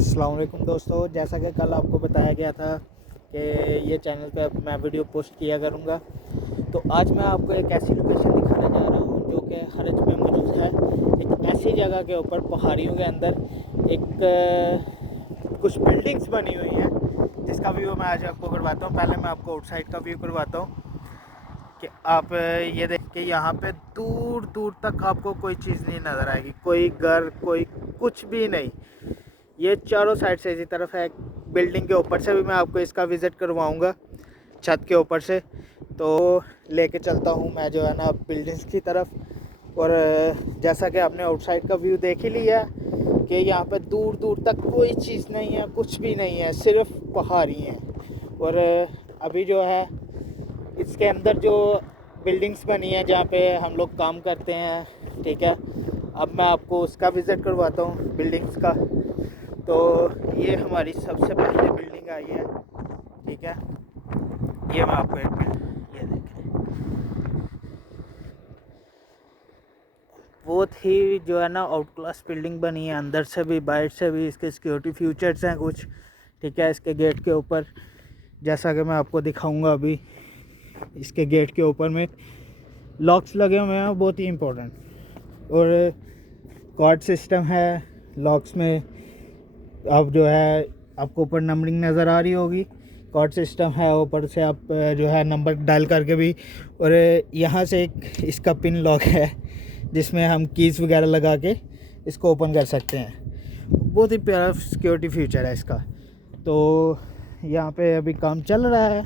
अस्सलाम वालेकुम दोस्तों, जैसा कि कल आपको बताया गया था कि ये चैनल पे मैं वीडियो पोस्ट किया करूँगा। तो आज मैं आपको एक ऐसी लोकेशन दिखाने जा रहा हूँ जो कि हरज में मौजूद है। एक ऐसी जगह के ऊपर पहाड़ियों के अंदर कुछ बिल्डिंग्स बनी हुई हैं जिसका व्यू मैं आज आपको करवाता हूँ। पहले मैं आपको आउटसाइड का व्यू करवाता हूँ कि आप ये देख के यहाँ पे दूर दूर तक आपको कोई चीज़ नहीं नज़र आएगी, कोई घर, कोई कुछ भी नहीं। ये चारों साइड से इसी तरफ है। बिल्डिंग के ऊपर से भी मैं आपको इसका विज़िट करवाऊंगा, छत के ऊपर से। तो लेके चलता हूँ मैं जो है ना बिल्डिंग्स की तरफ। और जैसा कि आपने आउटसाइड का व्यू देख ही लिया कि यहाँ पे दूर दूर तक कोई चीज़ नहीं है, कुछ भी नहीं है, सिर्फ पहाड़ी हैं। और अभी जो है इसके अंदर जो बिल्डिंग्स बनी है जहाँ पे हम लोग काम करते हैं, ठीक है। अब मैं आपको उसका विज़िट करवाता हूँ बिल्डिंग्स का। तो ये हमारी सबसे पहले बिल्डिंग आई है, ठीक है। ये मैं आपको ये देखें, बहुत ही जो है ना आउट क्लास बिल्डिंग बनी है, अंदर से भी बाहर से भी। इसके सिक्योरिटी फीचर्स हैं कुछ, ठीक है। इसके गेट के ऊपर जैसा कि मैं आपको दिखाऊंगा अभी, इसके गेट के ऊपर में लॉक्स लगे हुए हैं, बहुत ही इम्पोर्टेंट। और कार्ड सिस्टम है लॉक्स में। अब जो है आपको ऊपर नंबरिंग नज़र आ रही होगी, कार्ड सिस्टम है। ऊपर से आप जो है नंबर डायल करके भी, और यहाँ से एक इसका पिन लॉक है जिसमें हम कीज़ वगैरह लगा के इसको ओपन कर सकते हैं। बहुत ही प्यारा सिक्योरिटी फीचर है इसका। तो यहाँ पे अभी काम चल रहा है।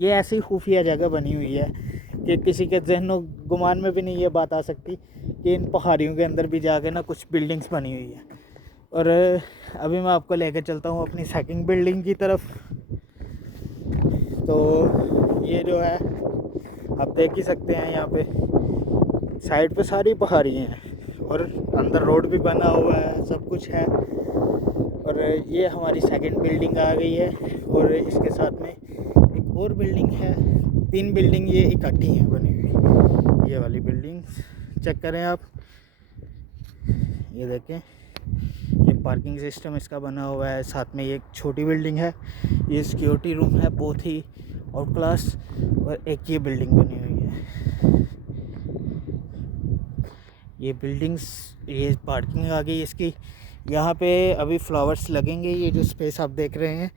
ये ऐसी खुफिया जगह बनी हुई है कि किसी के जहनो गुमान में भी नहीं ये बात आ सकती कि इन पहाड़ियों के अंदर भी जाके ना कुछ बिल्डिंग्स बनी हुई है। और अभी मैं आपको लेकर चलता हूँ अपनी सेकंड बिल्डिंग की तरफ। तो ये जो है आप देख ही सकते हैं, यहाँ पे साइड पे सारी पहाड़ी हैं और अंदर रोड भी बना हुआ है, सब कुछ है। और ये हमारी सेकंड बिल्डिंग आ गई है। और इसके साथ में एक और बिल्डिंग है। 3 बिल्डिंग ये इकट्ठी हैं बनी हुई। ये वाली बिल्डिंग चेक करें आप, ये देखें, ये पार्किंग सिस्टम इसका बना हुआ है। साथ में ये एक छोटी बिल्डिंग है, ये सिक्योरिटी रूम है, बहुत ही आउट क्लास। और एक ये बिल्डिंग बनी हुई है। ये बिल्डिंग्स, ये पार्किंग आ गई इसकी। यहाँ पे अभी फ्लावर्स लगेंगे। ये जो स्पेस आप देख रहे हैं,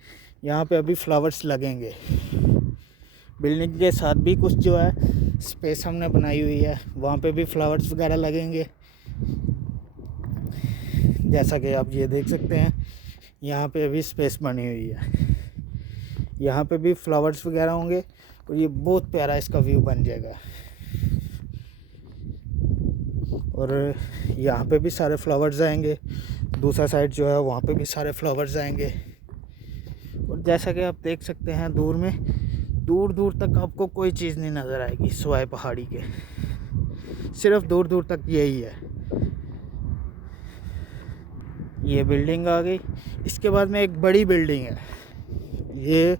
यहाँ पे अभी फ्लावर्स लगेंगे। बिल्डिंग के साथ भी कुछ जो है स्पेस हमने बनाई हुई है, वहाँ पे भी फ्लावर्स वगैरह लगेंगे। जैसा कि आप ये देख सकते हैं, यहाँ पे अभी स्पेस बनी हुई है, यहाँ पे भी फ्लावर्स वगैरह होंगे और ये बहुत प्यारा इसका व्यू बन जाएगा। और यहाँ पे भी सारे फ्लावर्स आएंगे, दूसरा साइड जो है वहाँ पे भी सारे फ्लावर्स आएंगे। और जैसा कि आप देख सकते हैं, दूर में दूर दूर तक आपको कोई चीज़ नहीं नज़र आएगी सिवाय पहाड़ी के। सिर्फ दूर दूर तक यही है। ये बिल्डिंग आ गई। इसके बाद में एक बड़ी बिल्डिंग है। ये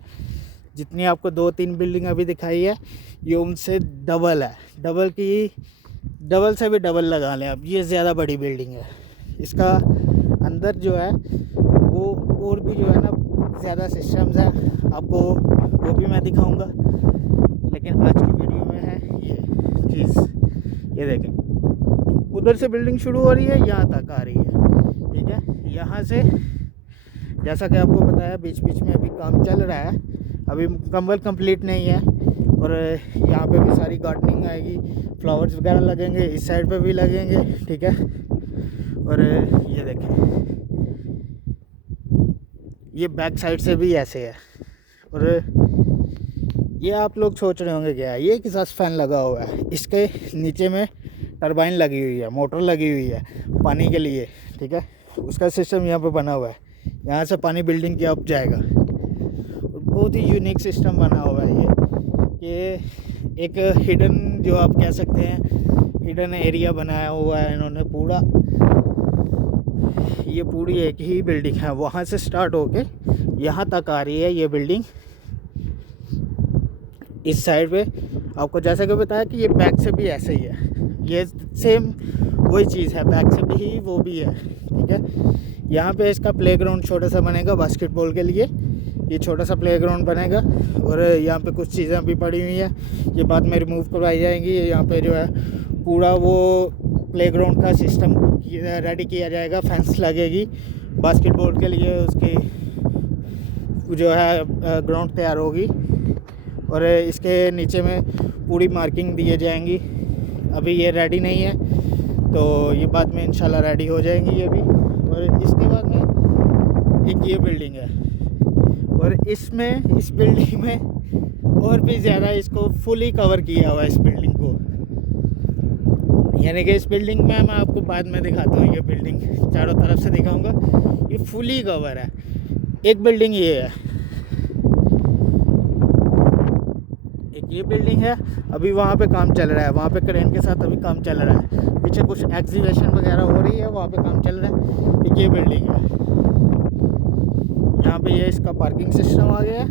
जितनी आपको 2-3 बिल्डिंग अभी दिखाई है, ये उनसे डबल है। डबल से भी डबल लगा लें आप, ये ज़्यादा बड़ी बिल्डिंग है। इसका अंदर जो है वो और भी जो है ना ज़्यादा सिस्टम्स हैं, आपको वो भी मैं दिखाऊंगा। लेकिन आज की वीडियो में है ये चीज़। ये देखें, उधर से बिल्डिंग शुरू हो रही है, यहाँ तक आ रही है, ठीक है। यहाँ से जैसा कि आपको बताया, बीच बीच में अभी काम चल रहा है, अभी मुकम्मल कंप्लीट नहीं है। और यहाँ पे भी सारी गार्डनिंग आएगी, फ्लावर्स वगैरह लगेंगे, इस साइड पे भी लगेंगे, ठीक है। और ये देखें, ये बैक साइड से भी ऐसे है। और ये आप लोग सोच रहे होंगे क्या है, ये किस फैन लगा हुआ है। इसके नीचे में टरबाइन लगी हुई है, मोटर लगी हुई है पानी के लिए, ठीक है। उसका सिस्टम यहाँ पे बना हुआ है, यहाँ से पानी बिल्डिंग के अप जाएगा। और बहुत ही यूनिक सिस्टम बना हुआ है ये एक हिडन, जो आप कह सकते हैं हिडन एरिया बनाया हुआ है इन्होंने पूरा। ये पूरी एक ही बिल्डिंग है, वहाँ से स्टार्ट होके यहाँ तक आ रही है ये बिल्डिंग। इस साइड पे आपको जैसा कि बताया कि ये बैक से भी ऐसे ही है, ये सेम वही चीज़ है, बैक से भी वो भी है, ठीक है। यहाँ पे इसका प्लेग्राउंड छोटा सा बनेगा बास्केटबॉल के लिए, ये छोटा सा प्लेग्राउंड बनेगा। और यहाँ पे कुछ चीज़ें भी पड़ी हुई हैं, ये बाद में रिमूव करवाई जाएंगी। यहाँ पे जो है पूरा वो प्लेग्राउंड का सिस्टम रेडी किया जाएगा, फेंस लगेगी बास्केटबॉल के लिए, उसकी जो है ग्राउंड तैयार होगी। और इसके नीचे में पूरी मार्किंग दिए जाएंगी। अभी ये रेडी नहीं है, तो ये बाद में इंशाल्लाह रेडी हो जाएंगी ये भी। और इसके बाद में एक ये बिल्डिंग है, और इसमें इस बिल्डिंग में और भी ज़्यादा इसको फुली कवर किया हुआ है इस बिल्डिंग को। यानी कि इस बिल्डिंग में मैं आपको बाद में दिखाता हूँ, ये बिल्डिंग चारों तरफ से दिखाऊंगा, ये फुली कवर है। एक बिल्डिंग ये है, एक ये बिल्डिंग है, अभी वहाँ पे काम चल रहा है, वहाँ पे क्रेन के साथ अभी काम चल रहा है, पीछे कुछ एग्जीबिशन वगैरह हो रही है, वहाँ पे काम चल रहा है। एक ये बिल्डिंग है, यहाँ पे ये इसका पार्किंग सिस्टम आ गया है,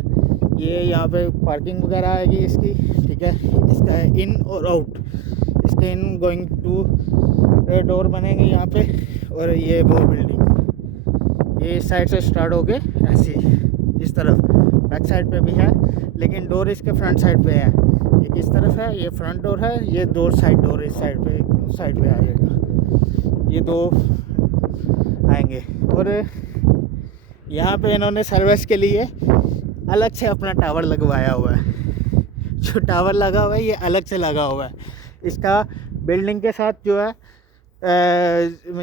ये यहाँ पे पार्किंग वगैरह आएगी इसकी, ठीक है। इसका इन और आउट, इसके इन गोइंग टू डोर बनेंगे यहाँ पे। और ये वो बिल्डिंग ये इस साइड से स्टार्ट हो गए ऐसे इस तरफ, बैक साइड पे भी है, लेकिन डोर इसके फ्रंट साइड पे है। एक इस तरफ है, ये फ्रंट डोर है, ये दो साइड डोर इस साइड पे, उस साइड पे आएगा, ये दो आएंगे। और यहाँ पे इन्होंने सर्विस के लिए अलग से अपना टावर लगवाया हुआ है। जो टावर लगा हुआ है ये अलग से लगा हुआ है, इसका बिल्डिंग के साथ जो है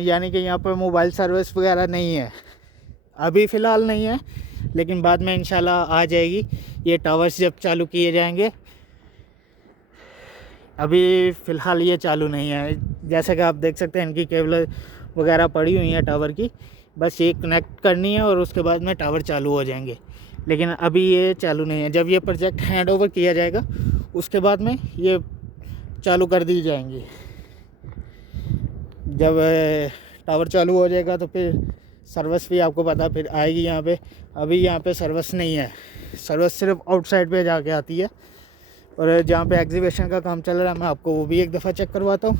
यानी कि यहाँ पर मोबाइल सर्विस वगैरह नहीं है, अभी फ़िलहाल नहीं है, लेकिन बाद में इंशाल्लाह आ जाएगी। ये टावर्स जब चालू किए जाएंगे, अभी फ़िलहाल ये चालू नहीं है। जैसे कि आप देख सकते हैं इनकी केबल वगैरह पड़ी हुई है टावर की, बस ये कनेक्ट करनी है और उसके बाद में टावर चालू हो जाएंगे, लेकिन अभी ये चालू नहीं है। जब ये प्रोजेक्ट हैंड ओवर किया जाएगा उसके बाद में ये चालू कर दी जाएंगी। जब टावर चालू हो जाएगा तो फिर सर्विस भी आपको पता फिर आएगी यहाँ पे। अभी यहाँ पे सर्विस नहीं है, सर्विस सिर्फ आउटसाइड पे जाके आती है। और जहाँ पे एग्जीबिशन का काम चल रहा है मैं आपको वो भी एक दफ़ा चेक करवाता हूँ।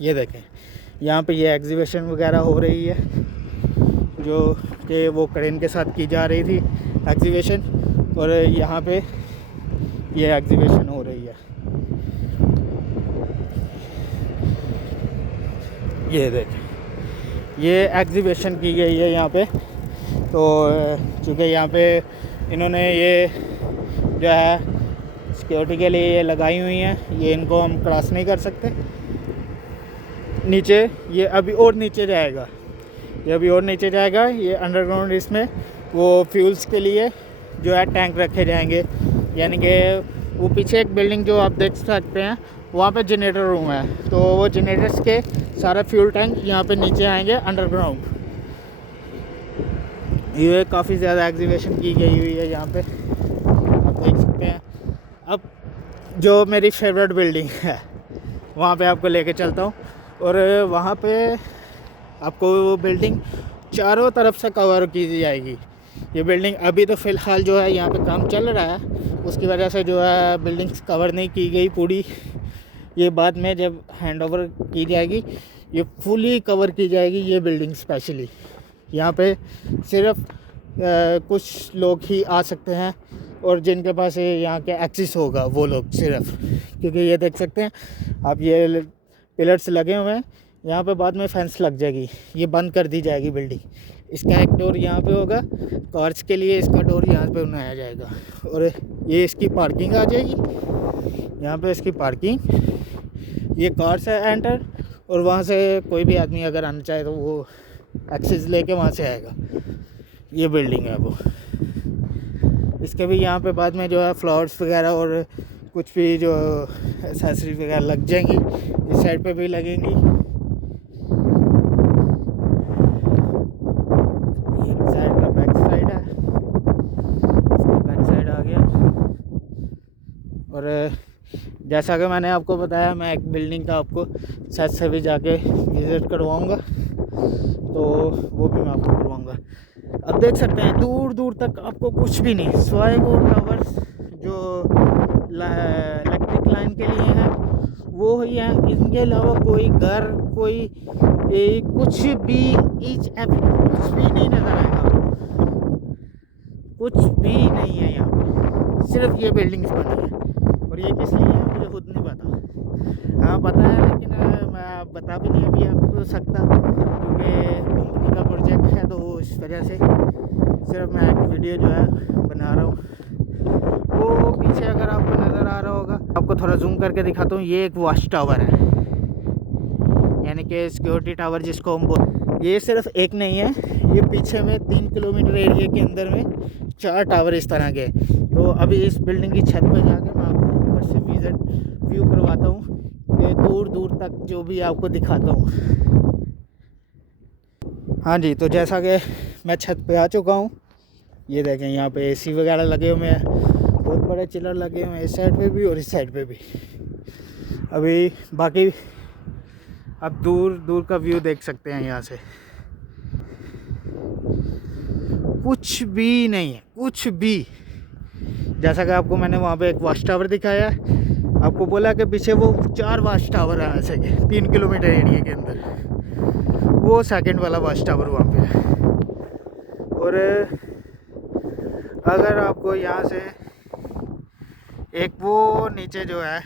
ये देखें, यहाँ पे ये एग्जीबिशन वगैरह हो रही है, जो कि वो क्रेन के साथ की जा रही थी एग्जीबिशन, और यहाँ पे ये एग्जीबिशन हो रही है। ये देखें, ये एग्जीबिशन की गई है यहाँ पे। तो चूँकि यहाँ पे इन्होंने ये जो है सिक्योरिटी के लिए ये लगाई हुई हैं, ये इनको हम क्रॉस नहीं कर सकते। नीचे ये अभी और नीचे जाएगा, ये अभी और नीचे जाएगा, ये अंडरग्राउंड। इसमें वो फ्यूल्स के लिए जो है टैंक रखे जाएंगे, यानी कि वो पीछे एक बिल्डिंग जो आप देख सकते हैं वहाँ पे जनरेटर रूम है, तो वो जनरेटर्स के सारा फ्यूल टैंक यहाँ पे नीचे आएंगे अंडरग्राउंड। ये काफ़ी ज़्यादा एग्जीबिशन की गई हुई है यहाँ पे, आप देख सकते हैं। अब जो मेरी फेवरेट बिल्डिंग है वहाँ पे आपको लेके चलता हूँ, और वहाँ पे आपको वो बिल्डिंग चारों तरफ से कवर की जाएगी। ये बिल्डिंग अभी तो फ़िलहाल जो है यहाँ पे काम चल रहा है, उसकी वजह से जो है बिल्डिंग्स कवर नहीं की गई पूरी। ये बाद में जब हैंडओवर की जाएगी ये फुली कवर की जाएगी ये बिल्डिंग। स्पेशली यहाँ पे सिर्फ कुछ लोग ही आ सकते हैं, और जिनके पास यहाँ के एक्सेस होगा वो लोग सिर्फ, क्योंकि ये देख सकते हैं आप ये पिलर्स लगे हुए हैं, यहाँ पे बाद में फेंस लग जाएगी, ये बंद कर दी जाएगी बिल्डिंग। इसका एक डोर यहाँ पे होगा कार्स के लिए, इसका डोर यहाँ पे बनाया जाएगा, और ये इसकी पार्किंग आ जाएगी। यहाँ पे इसकी पार्किंग, ये कार से एंटर, और वहाँ से कोई भी आदमी अगर आना चाहे तो वो एक्सेस लेके वहाँ से आएगा। ये बिल्डिंग है वो। इसके भी यहाँ पे बाद में जो है फ्लावर्स वगैरह और कुछ भी जो एक्सेसरी वगैरह लग जाएंगी, इस साइड पे भी लगेंगी। ये साइड का बैक साइड है, इसका बैक साइड आ गया। और जैसा कि मैंने आपको बताया, मैं एक बिल्डिंग का आपको साथ से भी जाके विज़िट करवाऊँगा, तो वो भी मैं आपको करवाऊँगा। अब देख सकते हैं दूर दूर तक आपको कुछ भी नहीं, स्वायगो टावर्स जो इलेक्ट्रिक लाइन के लिए हैं वो ही है, इनके अलावा कोई घर, कोई कुछ भी कुछ भी नहीं नज़र आएगा आपको, कुछ भी नहीं है यहाँ पे, सिर्फ ये बिल्डिंग्स बनी है। और ये किस लिए है मुझे खुद नहीं पता। हाँ पता है, लेकिन मैं बता भी नहीं अभी आपको सकता, क्योंकि कंपनी का प्रोजेक्ट है, तो इस वजह से सिर्फ मैं एक वीडियो जो है बना रहा हूँ। वो पीछे अगर आपको नज़र आ रहा होगा, आपको थोड़ा जूम करके दिखाता हूँ, ये एक वॉच टावर है, यानी कि सिक्योरिटी टावर जिसको हम बोल। ये सिर्फ एक नहीं है, ये पीछे में 3 किलोमीटर एरिया के अंदर में 4 टावर इस तरह के। तो अभी इस बिल्डिंग की छत पर जाकर मैं आपको ऊपर से विजिट व्यू करवाता हूँ, कि दूर दूर तक जो भी आपको दिखाता हूँ। हाँ जी, तो जैसा कि मैं छत पे आ चुका हूँ, ये देखें यहाँ पे एसी वगैरह लगे हुए हैं, बहुत बड़े चिलर लगे हुए हैं इस साइड पे भी और इस साइड पे भी। अभी बाकी आप दूर दूर का व्यू देख सकते हैं यहाँ से, कुछ भी नहीं है, कुछ भी। जैसा कि आपको मैंने वहाँ पे एक वॉच टावर दिखाया, आपको बोला कि पीछे वो 4 वॉच टावर है ऐसे के 3 किलोमीटर एरिया के अंदर, वो सेकंड वाला वॉच टावर वहाँ पे है। और अगर आपको यहाँ से एक वो नीचे जो है,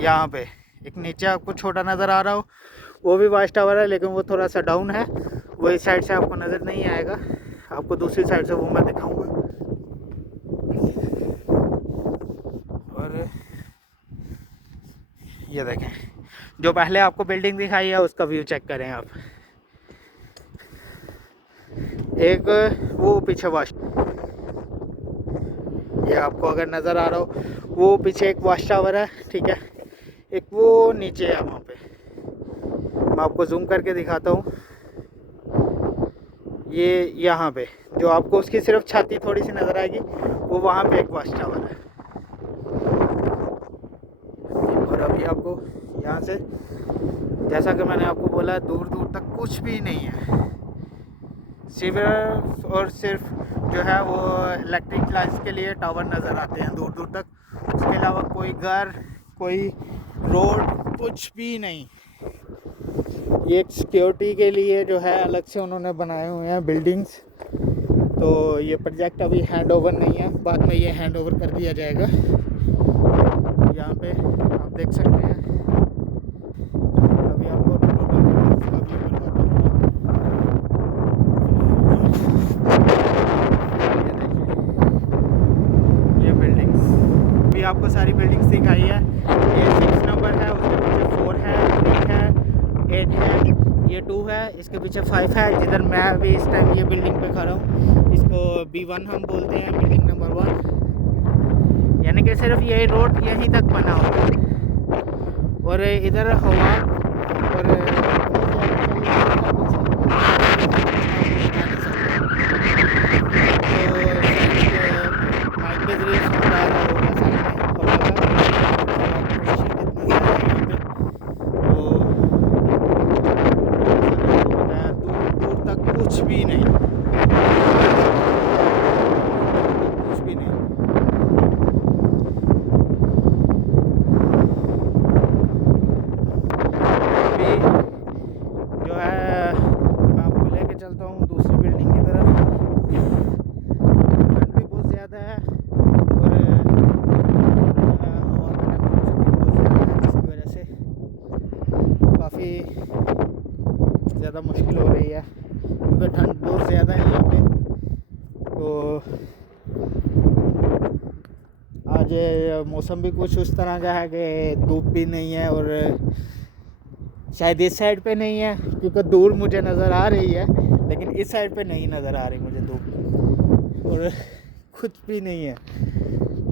यहाँ पे एक नीचे आपको छोटा नज़र आ रहा हो, वो भी वॉच टावर है, लेकिन वो थोड़ा सा डाउन है, वो इस साइड से आपको नज़र नहीं आएगा, आपको दूसरी साइड से वो मैं दिखाऊंगा। और ये देखें, जो पहले आपको बिल्डिंग दिखाई है उसका व्यू चेक करें आप। एक वो पीछे वॉच, ये आपको अगर नज़र आ रहा हो, वो पीछे एक वॉच टावर है, ठीक है। एक वो नीचे है वहाँ पे, मैं आपको जूम करके दिखाता हूँ, ये यहाँ पे जो आपको उसकी सिर्फ छाती थोड़ी सी नज़र आएगी, वो वहाँ पे एक वॉच टावर है। और अभी आपको यहाँ से, जैसा कि मैंने आपको बोला, दूर दूर तक कुछ भी नहीं है, सिर्फ और सिर्फ जो है वो इलेक्ट्रिक लाइट्स के लिए टावर नज़र आते हैं दूर दूर तक। उसके अलावा कोई घर, कोई रोड, कुछ भी नहीं। ये एक सिक्योरिटी के लिए जो है अलग से उन्होंने बनाए हुए हैं बिल्डिंग्स। तो ये प्रोजेक्ट अभी हैंड ओवर नहीं है, बाद में ये हैंड ओवर कर दिया जाएगा। यहाँ पे आप देख सकते हैं, अभी आपको ये बिल्डिंग्स, अभी आपको सारी बिल्डिंग्स दिखाई है। ये 6 नंबर है, उसके पीछे 4 है, 3 है, 8 है, ये 2 है, इसके पीछे 5 है, जिधर मैं अभी इस टाइम ये बिल्डिंग पे खड़ा हूँ, इसको B1 हम बोलते हैं, बिल्डिंग नंबर 1। यानी कि सिर्फ यही रोड यहीं तक बना हुआ है, और इधर हवा और कुछ भी नहीं, कुछ भी नहीं। अभी जो है मैं आपको लेके चलता हूँ दूसरी बिल्डिंग की तरफ। ठंड भी बहुत ज़्यादा है और हवा का टेम्परेचर भी बहुत ज़्यादा है, जिसकी वजह से काफ़ी ज़्यादा मुश्किल हो रही है, क्योंकि ठंड बहुत ज़्यादा है यहाँ पे। तो आज मौसम भी कुछ उस तरह का है कि धूप भी नहीं है, और शायद इस साइड पे नहीं है, क्योंकि दूर मुझे नज़र आ रही है, लेकिन इस साइड पे नहीं नज़र आ रही मुझे धूप, और कुछ भी नहीं है।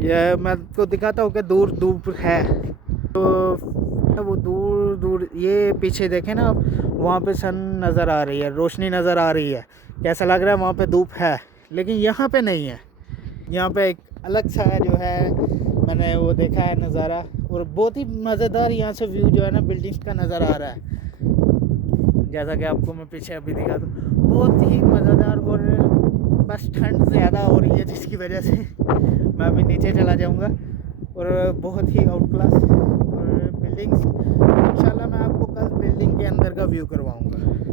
यह मैं आपको दिखाता हूँ कि दूर दूर है, तो वो दूर दूर ये पीछे देखें ना आप, वहाँ पे सन नज़र आ रही है, रोशनी नज़र आ रही है, कैसा लग रहा है वहाँ पे धूप है, लेकिन यहाँ पे नहीं है। यहाँ पे एक अलग सा जो है, मैंने वो देखा है नज़ारा, और बहुत ही मज़ेदार यहाँ से व्यू जो है ना बिल्डिंग्स का नज़र आ रहा है। जैसा कि आपको मैं पीछे अभी दिखा दूँ, बहुत ही मज़ेदार। और बस ठंड ज़्यादा हो रही है, जिसकी वजह से मैं अभी नीचे चला जाऊँगा, और बहुत ही आउट क्लास और बिल्डिंग्स। इंशाल्लाह मैं आपको कल बिल्डिंग के अंदर का व्यू करवाऊंगा।